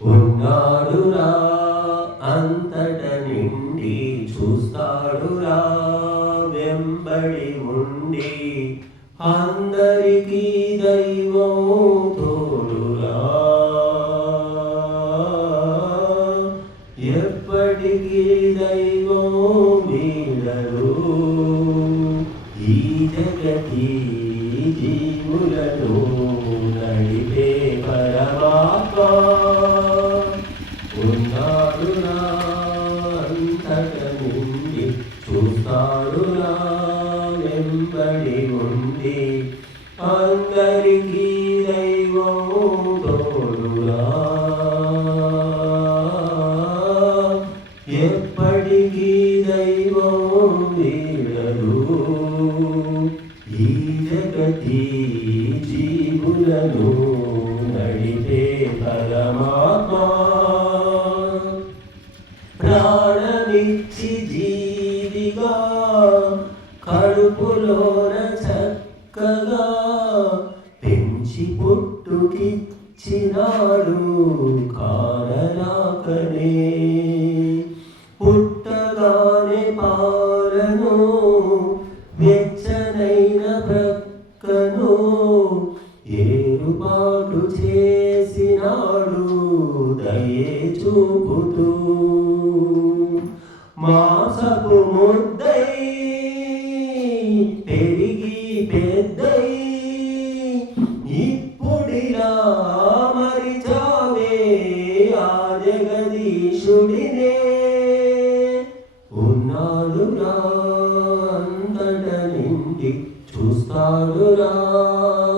ఉన్నాడురా అంతట నిండి చూస్తాడురా వెంబడి ఉండి అందరికీ దైవం తోడురా ఎప్పటికీ దైవం వీడరు ఈ జగతి జీవులను నడిపే పరమాత్మ ఉన్నాడురా అంతట నుండి చూస్తాడురా వెంబడి ఉండి అందరికీ దైవం తోడురా ఎప్పటికీ దైవం వీడరు ఈ జగతి జీవులను నడిపే పరమాత్మ ప్రాణమిచ్చి జీవిగా కడుపులోన చక్కగా పెంచి పుట్టుకిచ్చినాడు కారణాకనే పుట్టగానే పాలను వెచ్చనైన ప్రక్కను ఏరుపాటు చేసినాడు దయే చూపుతూ మాసపు ముద్దై పెరిగి పెద్దై ఇప్పుడిలా మరిచావే ఆ జగదీశుడినే ఉన్నాడురా అంతట నిండి చూస్తాడురా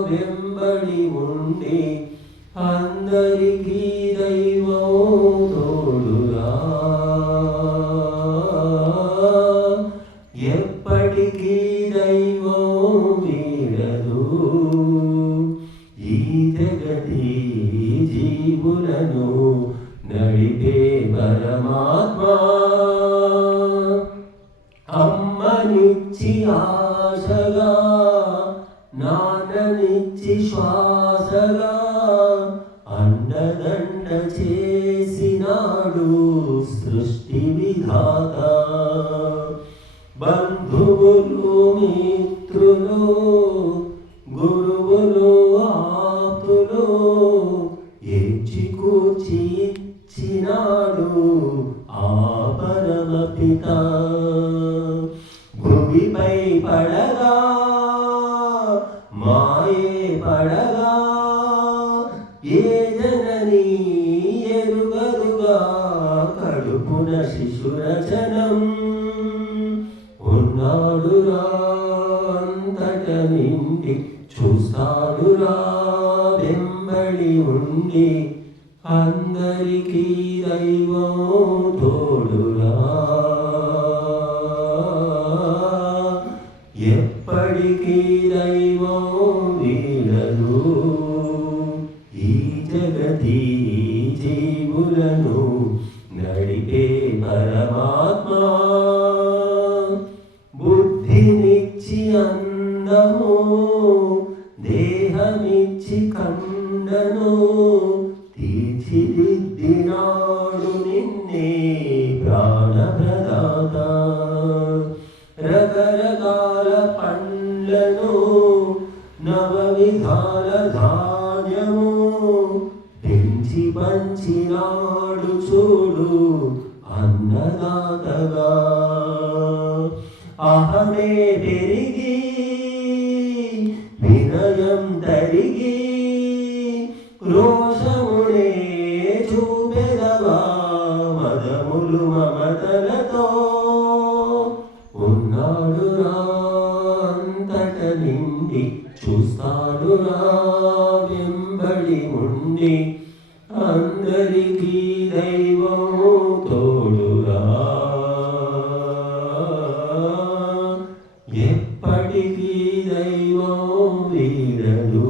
వెంబడి ఉండి అందరికీ దైవం తోడురా ఎప్పటికీ దైవం వీడదు ఈ జగతి జీవులను నడిపే పరమాత్మ అమ్మనిచ్చి ఆశగా నాన్ననిచ్చి శ్వాసగా అండదండ చేసినాడు సృష్టి విధాత బంధువులు మిత్రులు గురువులు ఆప్తులు ఏడ్చి కూర్చి ఇచ్చినాడు ఆ పరమ పిత భూమిపై పడగా మాయే పడగా ఏ జనని ఎరుగరుగా కడుపున శిశురచనం ఉన్నాడురా అంతట నిండి చూస్తాడురా వెంబడి ఉండి అందరికీ దైవం తోడురా ఎప్పటికీ దైవం వీడరు ఈ జగతి జీవులను నడిపే పరమాత్మ బుద్ధినిచ్చి అందము దేహమిచ్చి ఖండను తీర్చిదిద్దినాడు నిన్నే ప్రాణప్రదాత రకరకాల పండ్లను నవవిధాల ధాన్యము పెంచి పంచినాడు చూడు అన్నదాతగా అహమే పెరిగి వినయం తరిగి రోషమునే చూపెదవా మదములు మమతలతో ఉన్నాడురా అంతట నిండి చూస్తాడురా వెంబడి ఉండి అందరికీ దైవం తోడురా ఎప్పటికీ దైవం వీడడు